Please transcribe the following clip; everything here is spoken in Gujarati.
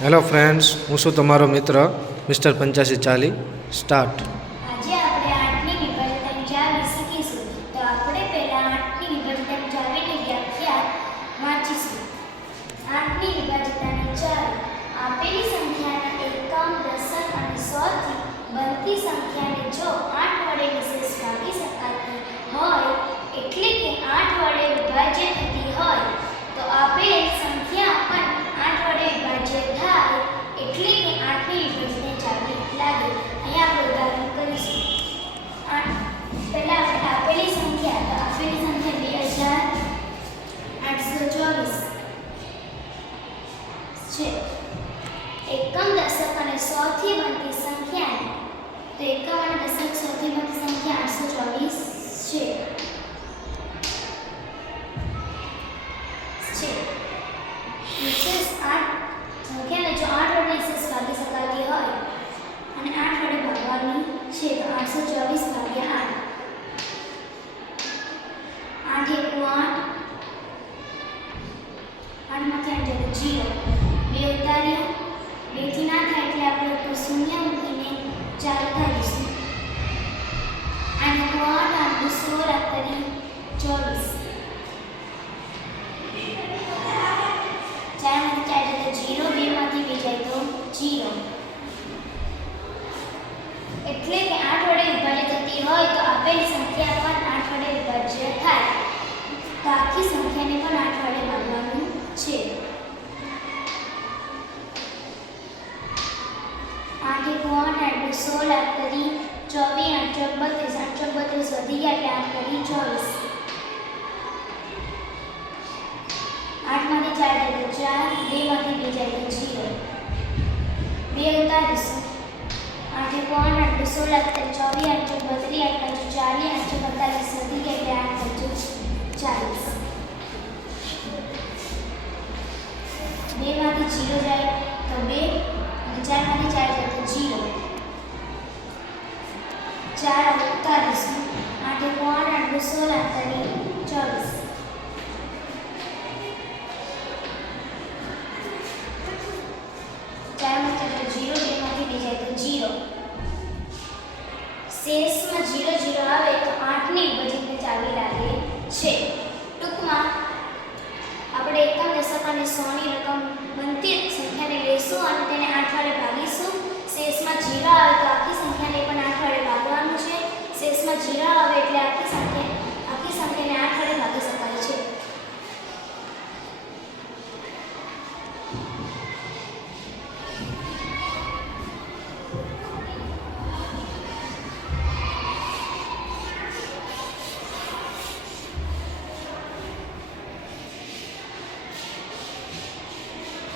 હેલો ફ્રેન્ડ્સ, હું છું તમારો મિત્ર મિસ્ટર 8540 સ્ટાર્ટ. આજે આપણે 8ની વિભાજ્યતાની ચાવી શીખીશું. તો આપણે પહેલા 8ની વિભાજ્યતાની ચાવીની વ્યાખ્યા વાંચીશું. 8ની વિભાજ્યતાની ચાવી આપેલી સંખ્યાના એકમ, દશક અને સોથી બનતી સંખ્યાને જો 8 વડે વિશેષ ભાગી શકાતી હોય, એટલે કે 8 વડે વિભાજ્ય થતી હોય, તો આપેલ સંખ્યા પણ 8 વડે વિભાજ્ય થાય, એટલે કે 8ની વિભાજ્યતાની ચાવી લાગે. અહીંયા આપણે ઉદાહરણ કરીશું. પહેલા આપણે આપેલી સંખ્યા, તો આપેલી સંખ્યા 2824 છે. એકમ, દશક અને 100 થી બનતી સંખ્યા, તો એકમ અને દશક 100 થી બનતી સંખ્યા 824 છે. વિશેષ 8 સંખ્યાને જો 8 વડે વિશેષ ભાગી શકાતી હોય અને 8 વડે ભાગવાની છે, તો 824 ભાગ્યા 8 8 એકુ 8, 8 માંથી 8 જાય 0, 2 ઉતાર્યા, 2 થી ના થાય એટલે આપણે ઉપર શૂન્ય મૂકીને 4 ઉતારીશું. 8 એકુ 8, 8 દુ 16, 8 તરી 24, 4 માંથી 4 જાય તો 0, 2 માંથી 2 જાય તો 0. એટલે કે 8 વડે વિભાજ્ય થતી હોય તો આપેલ સંખ્યા પણ 8 વડે વિભાજ્ય થાય. તો આખી સંખ્યાને પણ 8 વડે ભાગવાનું છે. 8 એકુ 8, 8 દુ 16, 8 તરી 24, 8 ચોક 32, 8 ચોક 32 વધી ગયા એટલે 8 તરી 24. 8 માંથી 4 જાય તો 4, 2 માંથી 2 જાય તો 0, 2 ઉતારીશું. 8 એકુ 8, 8 દુ 16, 8 તરી 24, 8 ચોક 32, 8 પાંચુ 40, 8 ચોક 48 વધી ગયા એટલે 8 પાંચુ 40. 2 માંથી 0 જાય તો 2 અને 4 માંથી 4 જાય તો 0, 4 ઉતારીશું. 8 એકુ 8, 8 દુ 16, 8 તરી 24. 4 માંથી 0, 2 માંથી 2 જાય તો 0. શેષમાં 0 0 આવે તો 8ની વિભાજ્યતાની ચાવી લાગે છે. ટૂંકમાં આપણે એકમ, દશક અને 100ની રકમ બનતી સંખ્યાને લઈશું અને તેને 8 વડે ભાગીશું. શેષમાં 0 આવે તો આખી સંખ્યાને પણ 8 વડે ભાગવાનું છે. શેષમાં 0 આવે એટલે આખી